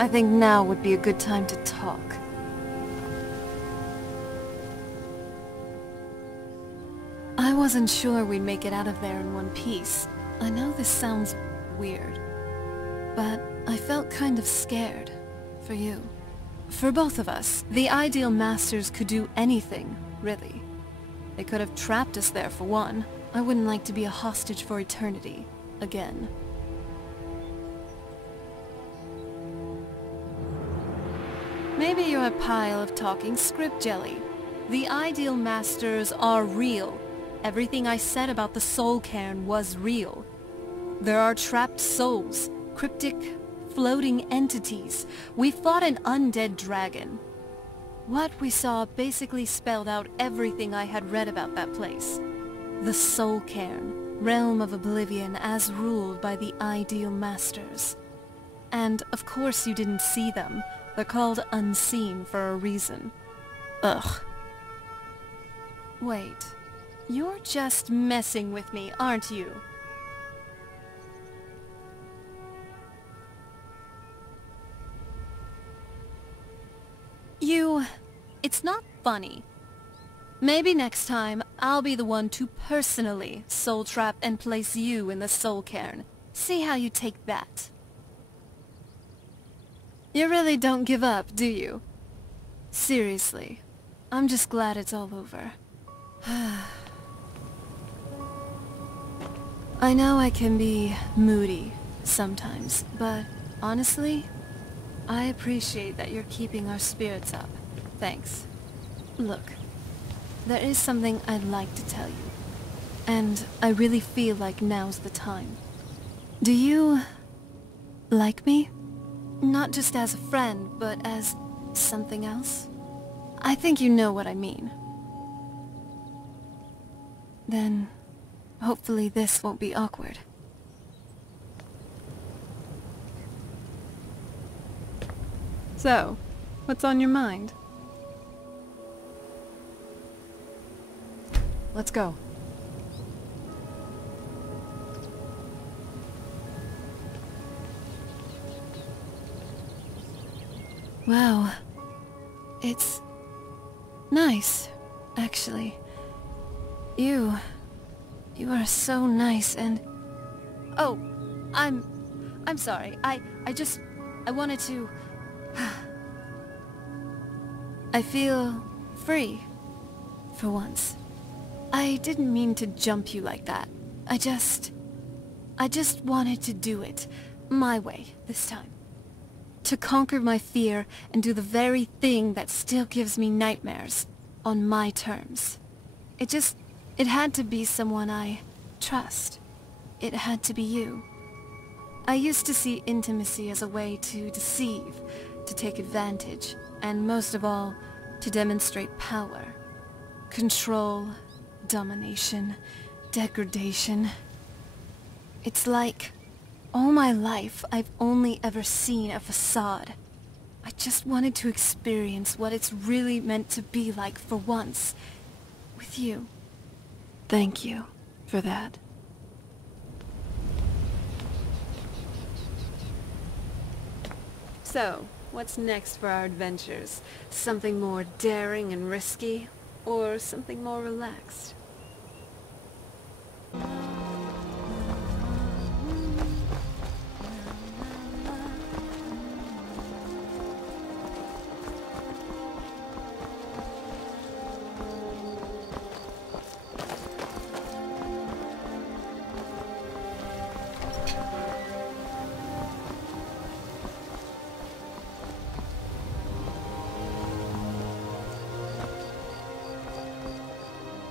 I think now would be a good time to talk. I wasn't sure we'd make it out of there in one piece. I know this sounds weird, but I felt kind of scared for you. For both of us, the Ideal Masters could do anything, really. They could have trapped us there for one. I wouldn't like to be a hostage for eternity, again. Maybe you're a pile of talking script jelly. The Ideal Masters are real. Everything I said about the soul cairn was real. There are trapped souls, cryptic, floating entities. We fought an undead dragon. What we saw basically spelled out everything I had read about that place. The soul cairn, realm of oblivion as ruled by the Ideal Masters. And of course you didn't see them. They're called unseen for a reason. Ugh. Wait. You're just messing with me, aren't you? It's not funny. Maybe next time, I'll be the one to personally soul trap and place you in the soul cairn. See how you take that. You really don't give up, do you? Seriously, I'm just glad it's all over. I know I can be moody sometimes, but honestly, I appreciate that you're keeping our spirits up. Thanks. Look, there is something I'd like to tell you, and I really feel like now's the time. Do you like me? Not just as a friend, but as something else? I think you know what I mean. Then, hopefully this won't be awkward. So, what's on your mind? Let's go. Wow. It's nice, actually. You are so nice and... Oh, I'm sorry. I wanted to... I feel free, for once. I didn't mean to jump you like that. I just wanted to do it my way this time. To conquer my fear and do the very thing that still gives me nightmares, on my terms. It had to be someone I trust. It had to be you. I used to see intimacy as a way to deceive, to take advantage, and most of all, to demonstrate power. Control, domination, degradation. It's like, all my life I've only ever seen a facade. I just wanted to experience what it's really meant to be like for once, with you. Thank you for that. So, what's next for our adventures? Something more daring and risky, or something more relaxed?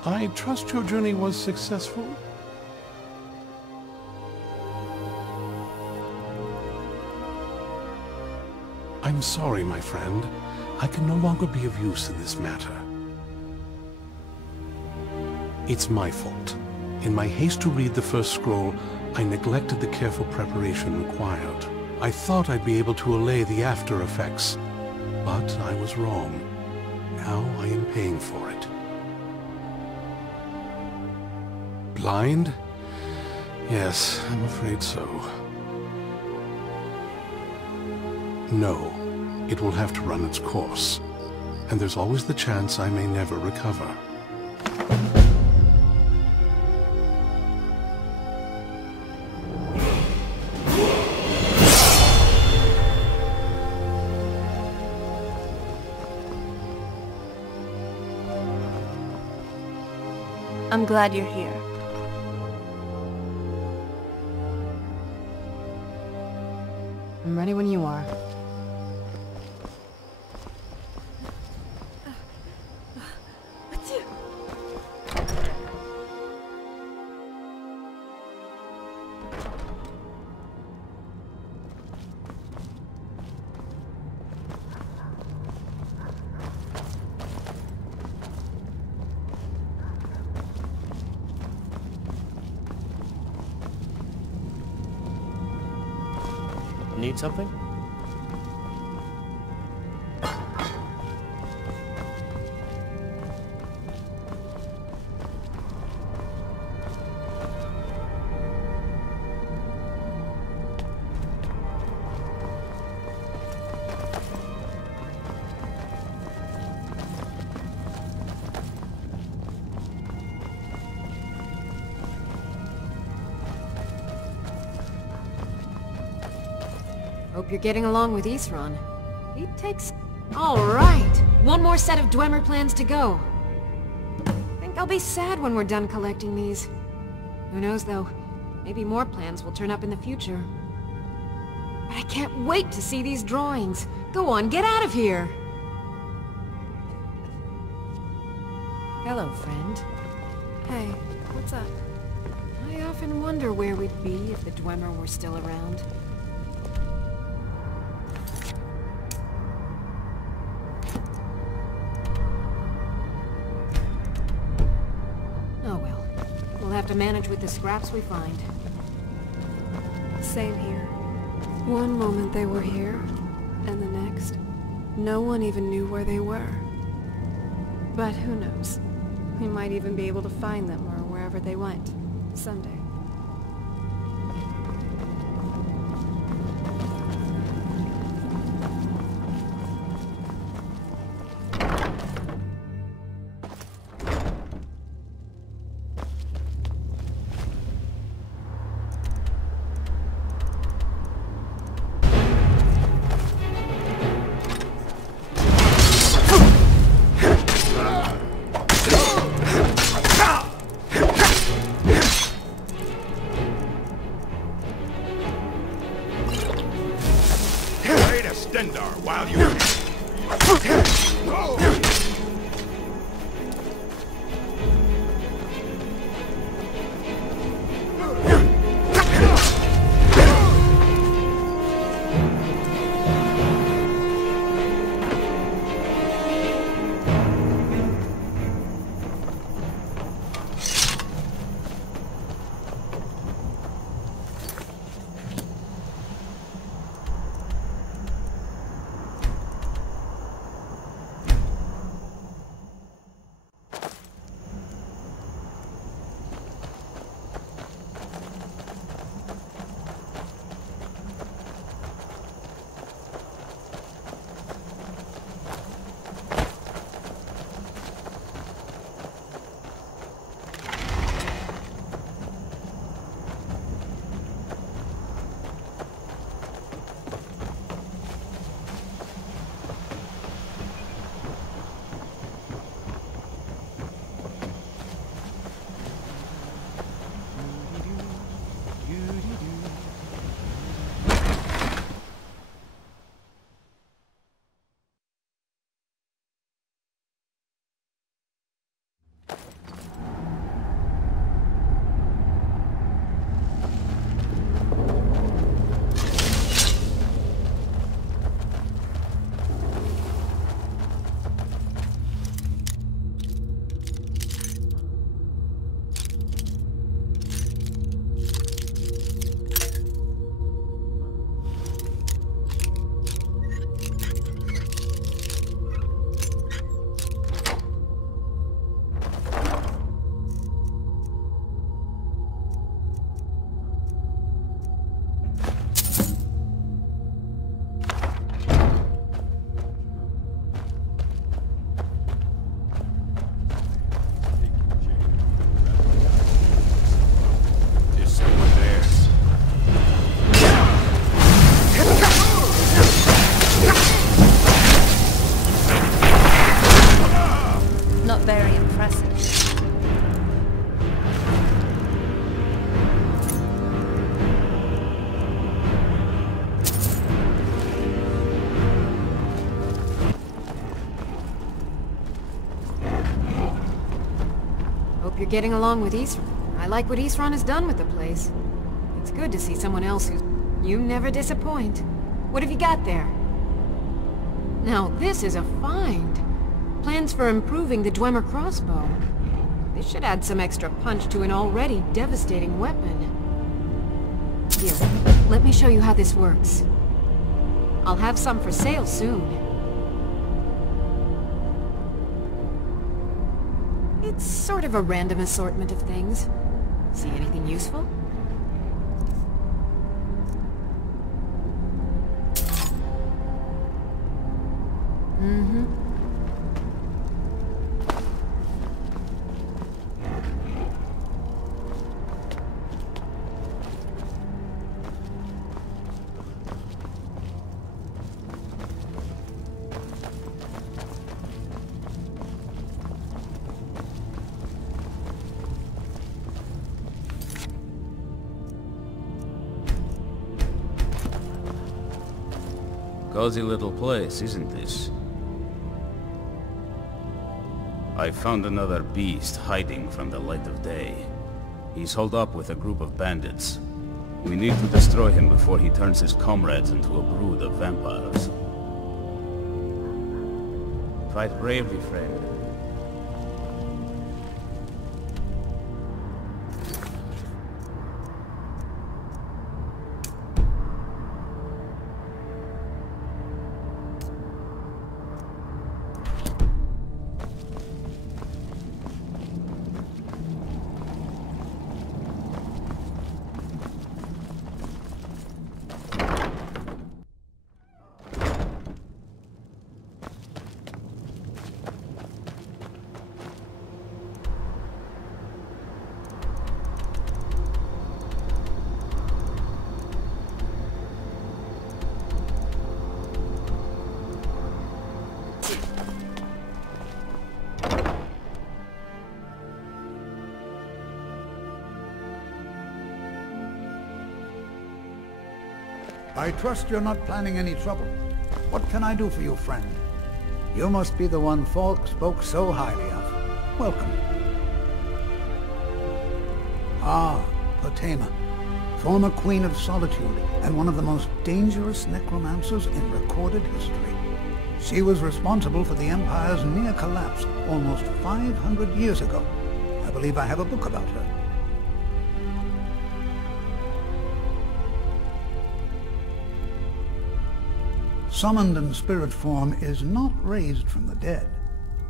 I trust your journey was successful? I'm sorry, my friend. I can no longer be of use in this matter. It's my fault. In my haste to read the first scroll, I neglected the careful preparation required. I thought I'd be able to allay the after effects, but I was wrong. Now I am paying for it. Blind? Yes, I'm afraid so. No, it will have to run its course. And there's always the chance I may never recover. I'm glad you're here. I'm ready when you are. Need something? Hope you're getting along with Isran. He takes... Alright! One more set of Dwemer plans to go. Think I'll be sad when we're done collecting these. Who knows, though? Maybe more plans will turn up in the future. But I can't wait to see these drawings. Go on, get out of here! Hello, friend. Hey, what's up? I often wonder where we'd be if the Dwemer were still around. Oh well. We'll have to manage with the scraps we find. Same here. One moment they were here, and the next, no one even knew where they were. But who knows? We might even be able to find them or wherever they went, someday. While you're getting along with Isran. I like what Isran has done with the place. It's good to see someone else who's... You never disappoint. What have you got there? Now this is a find. Plans for improving the Dwemer crossbow. This should add some extra punch to an already devastating weapon. Here, let me show you how this works. I'll have some for sale soon. It's sort of a random assortment of things. See anything useful? Mm-hmm. Cozy little place, isn't this? I found another beast hiding from the light of day. He's holed up with a group of bandits. We need to destroy him before he turns his comrades into a brood of vampires. Fight bravely, friend. I trust you're not planning any trouble. What can I do for you, friend? You must be the one Falk spoke so highly of. Welcome. Ah, Potema, former Queen of Solitude and one of the most dangerous necromancers in recorded history. She was responsible for the Empire's near collapse almost 500 years ago. I believe I have a book about her. Summoned in spirit form is not raised from the dead.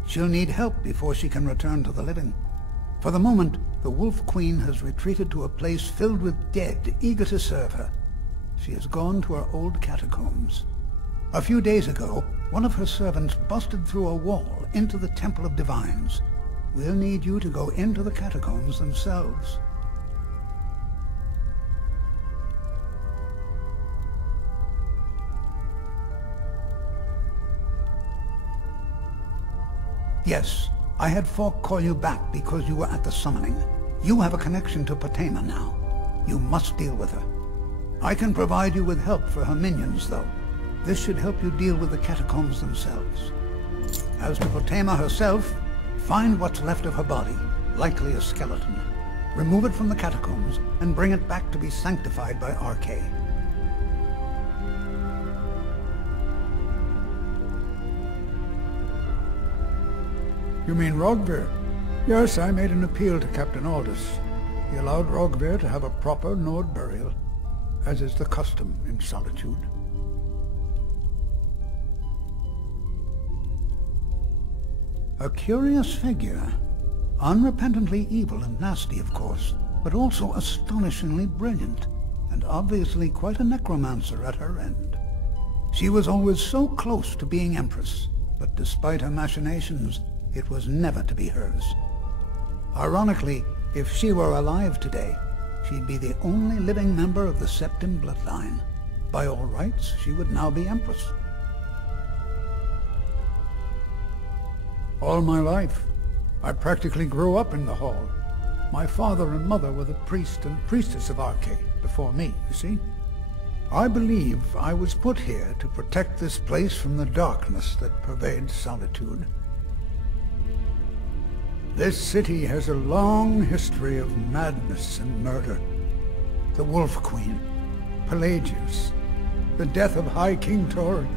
She'll need help before she can return to the living. For the moment, the Wolf Queen has retreated to a place filled with dead, eager to serve her. She has gone to her old catacombs. A few days ago, one of her servants busted through a wall into the Temple of Divines. We'll need you to go into the catacombs themselves. Yes, I had Falk call you back because you were at the summoning. You have a connection to Potema now. You must deal with her. I can provide you with help for her minions, though. This should help you deal with the catacombs themselves. As to Potema herself, find what's left of her body, likely a skeleton. Remove it from the catacombs and bring it back to be sanctified by RK. You mean Rogver? Yes, I made an appeal to Captain Aldous. He allowed Rogver to have a proper Nord burial, as is the custom in Solitude. A curious figure. Unrepentantly evil and nasty, of course, but also astonishingly brilliant, and obviously quite a necromancer at her end. She was always so close to being Empress, but despite her machinations, it was never to be hers. Ironically, if she were alive today, she'd be the only living member of the Septim bloodline. By all rights, she would now be Empress. All my life, I practically grew up in the hall. My father and mother were the priest and priestess of RK before me, you see. I believe I was put here to protect this place from the darkness that pervades Solitude. This city has a long history of madness and murder. The Wolf Queen, Pelagius, the death of High King Torg,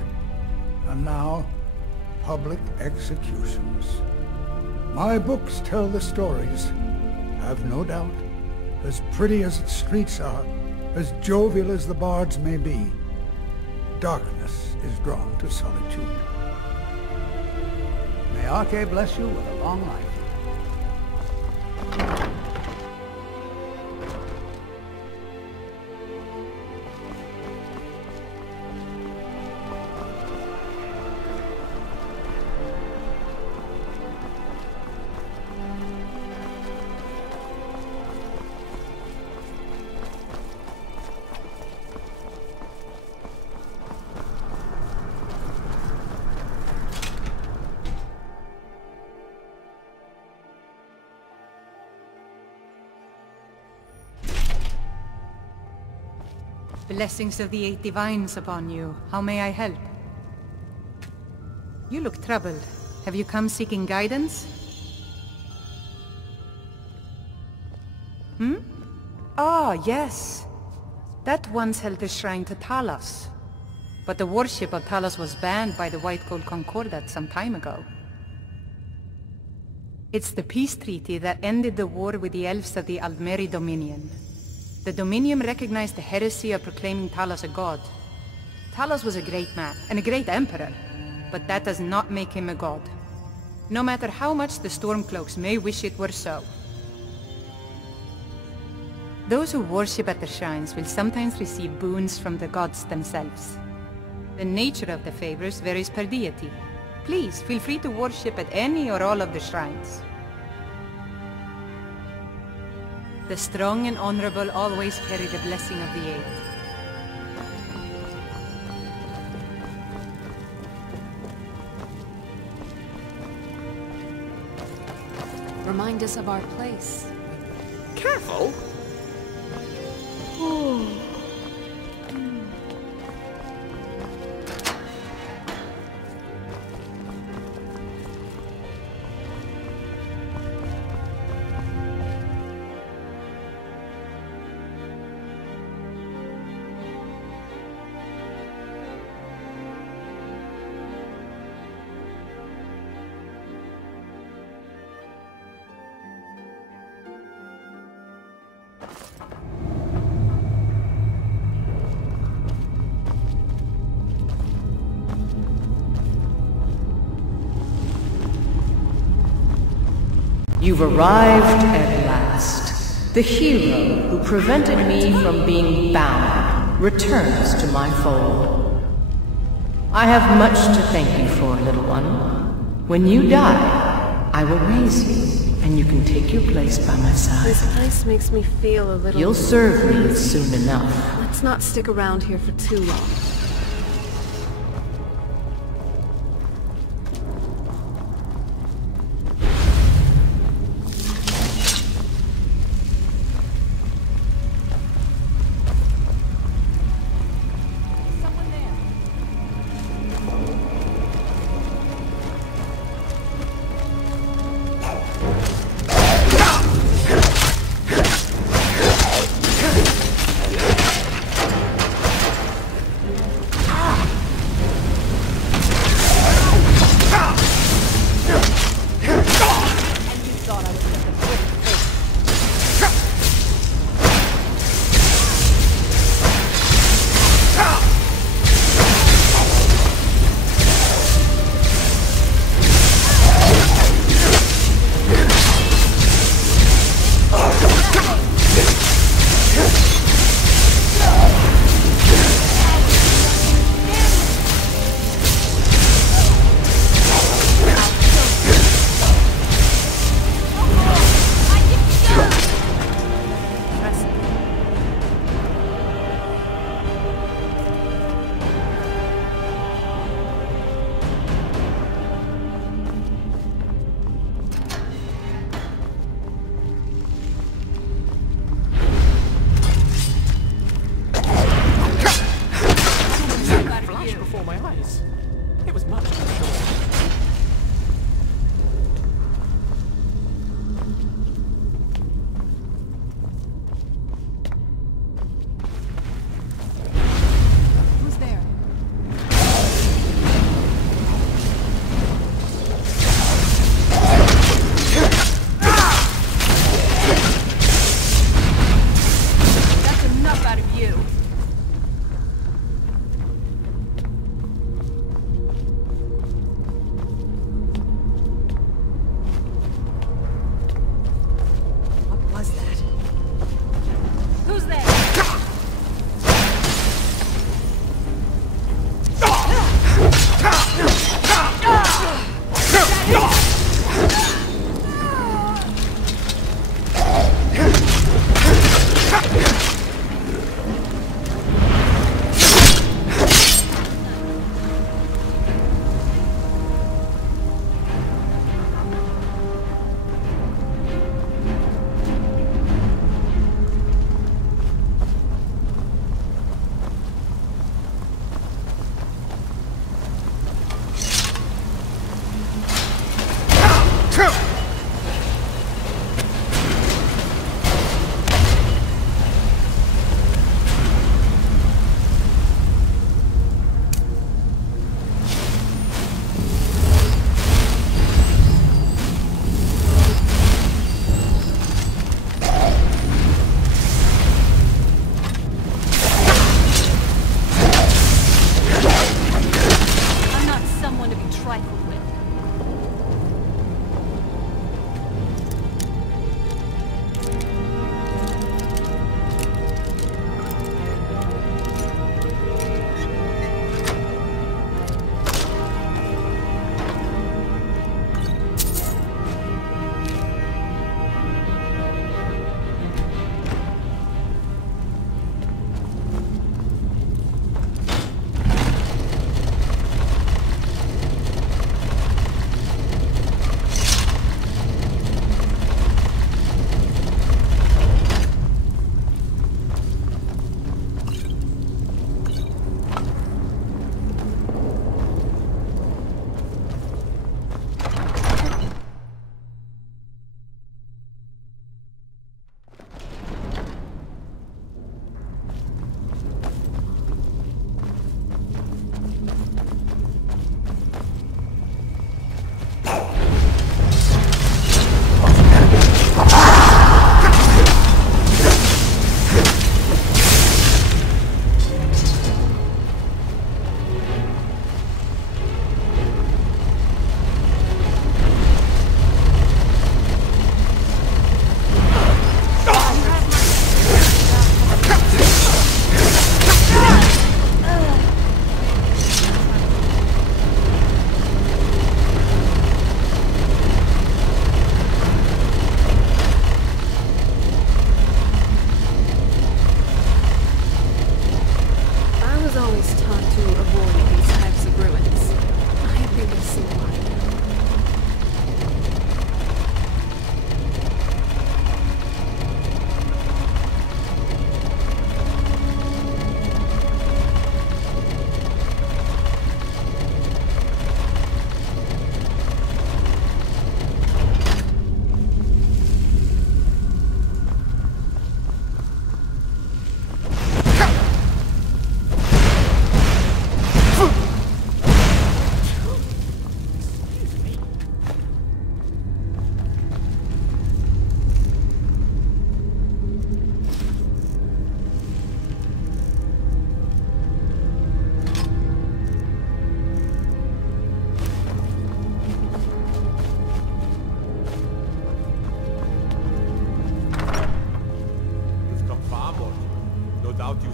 and now, public executions. My books tell the stories, have no doubt. As pretty as its streets are, as jovial as the bards may be, darkness is drawn to solitude. May Arche bless you with a long life. Blessings of the Eight Divines upon you. How may I help? You look troubled. Have you come seeking guidance? Ah, yes. That once held the shrine to Talos. But the worship of Talos was banned by the White Gold Concordat some time ago. It's the peace treaty that ended the war with the elves of the Aldmeri Dominion. The Dominion recognized the heresy of proclaiming Talos a god. Talos was a great man, and a great emperor, but that does not make him a god. No matter how much the Stormcloaks may wish it were so. Those who worship at the shrines will sometimes receive boons from the gods themselves. The nature of the favors varies per deity. Please, feel free to worship at any or all of the shrines. The strong and honorable always carry the blessing of the Eight. Remind us of our place. Careful! You've arrived at last. The hero who prevented me from being bound returns to my fold. I have much to thank you for, little one. When you die, I will raise you, and you can take your place by my side. This place makes me feel a little... You'll serve me soon enough. Let's not stick around here for too long. out of you. What was that? Who's there?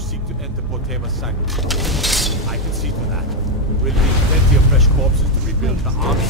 seek to enter Potema's sanctuary. I can see to that. We'll need plenty of fresh corpses to rebuild the army.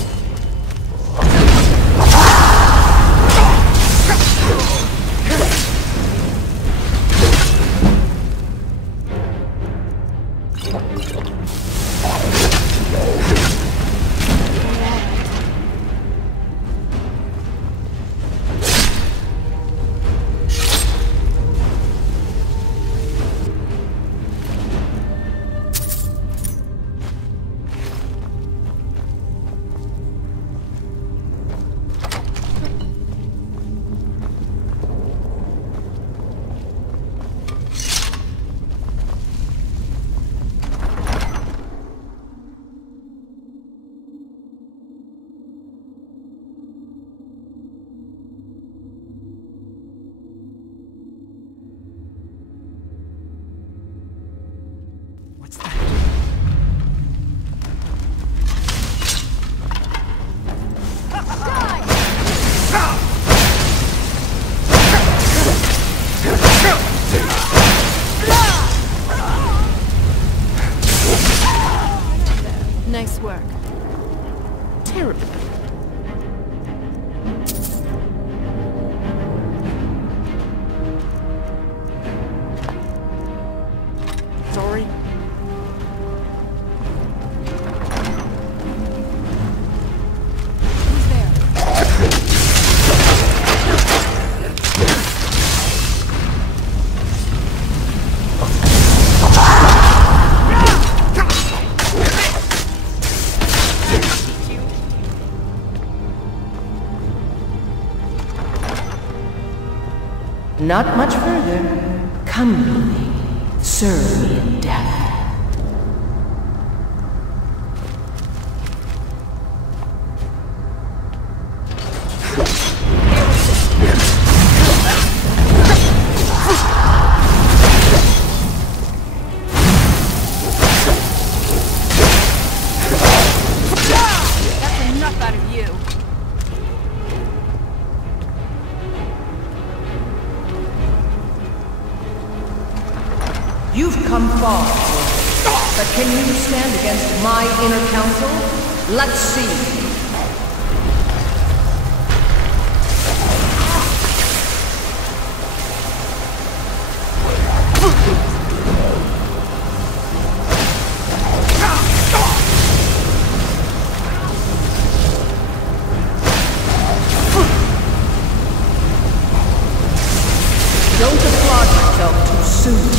Not much further. Come with me. Serve me in death. You've come far, but can you stand against my inner council? Let's see. Don't applaud yourself too soon.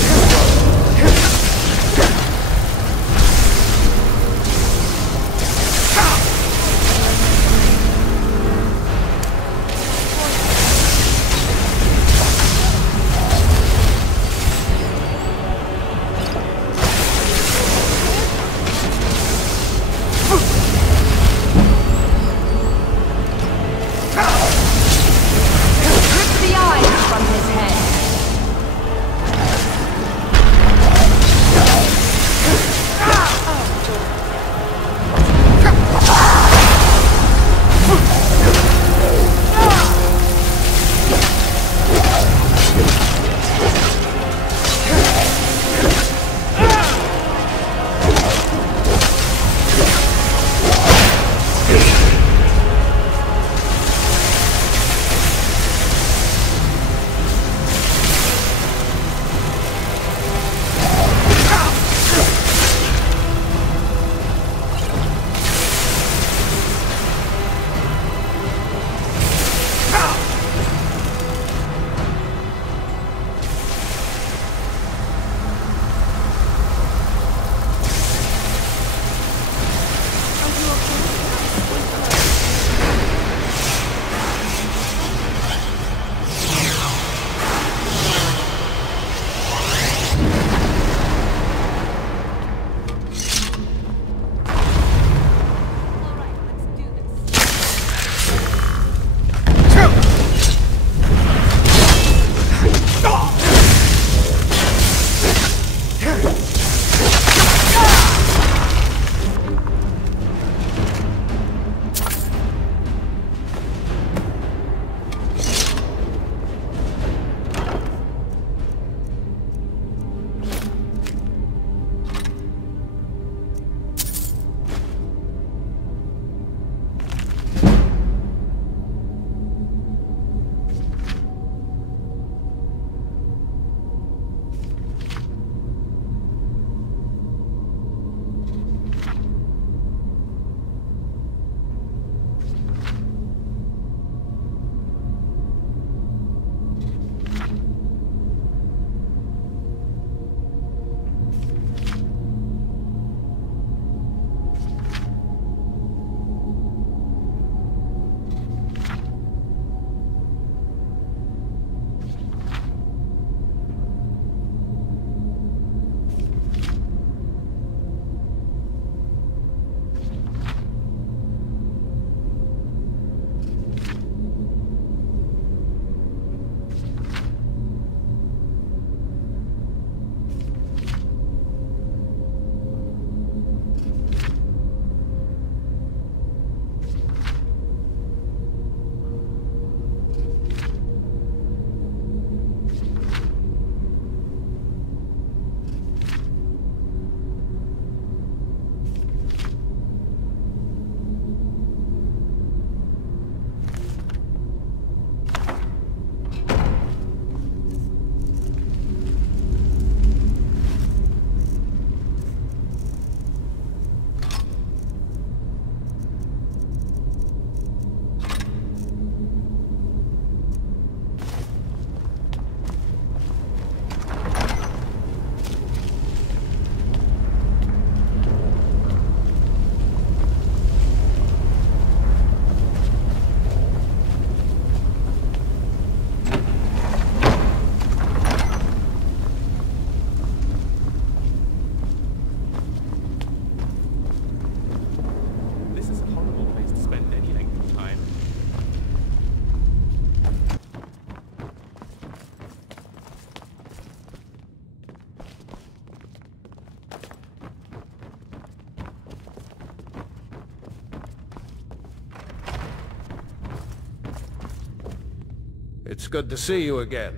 It's good to see you again.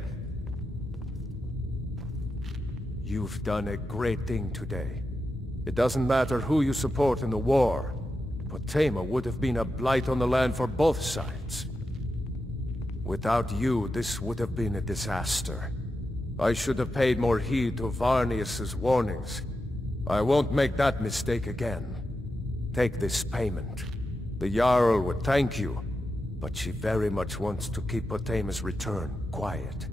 You've done a great thing today. It doesn't matter who you support in the war, but Potema would have been a blight on the land for both sides. Without you, this would have been a disaster. I should have paid more heed to Varnius's warnings. I won't make that mistake again. Take this payment. The Jarl would thank you, but she very much wants to keep Potema's return quiet.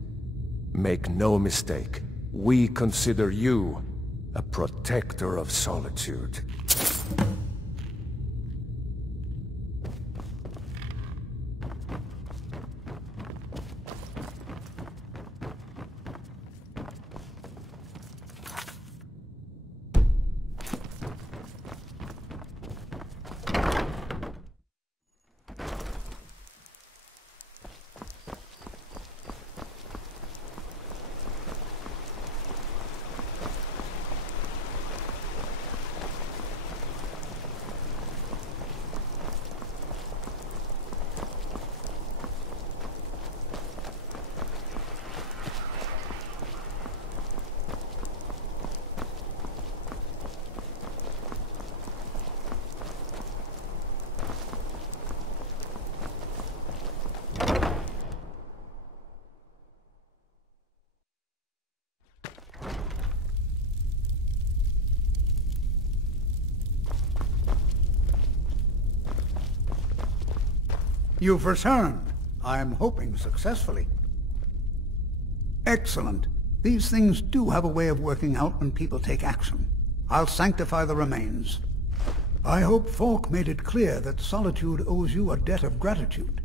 Make no mistake, we consider you a protector of Solitude. You've returned. I'm hoping successfully. Excellent. These things do have a way of working out when people take action. I'll sanctify the remains. I hope Falk made it clear that Solitude owes you a debt of gratitude.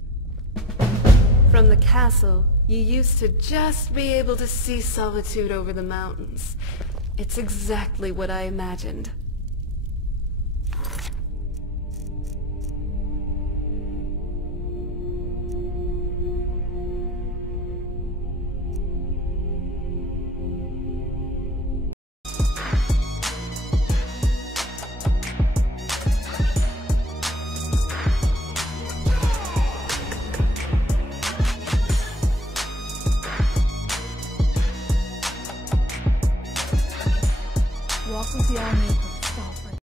From the castle, you used to just be able to see Solitude over the mountains. It's exactly what I imagined. Walk with the army.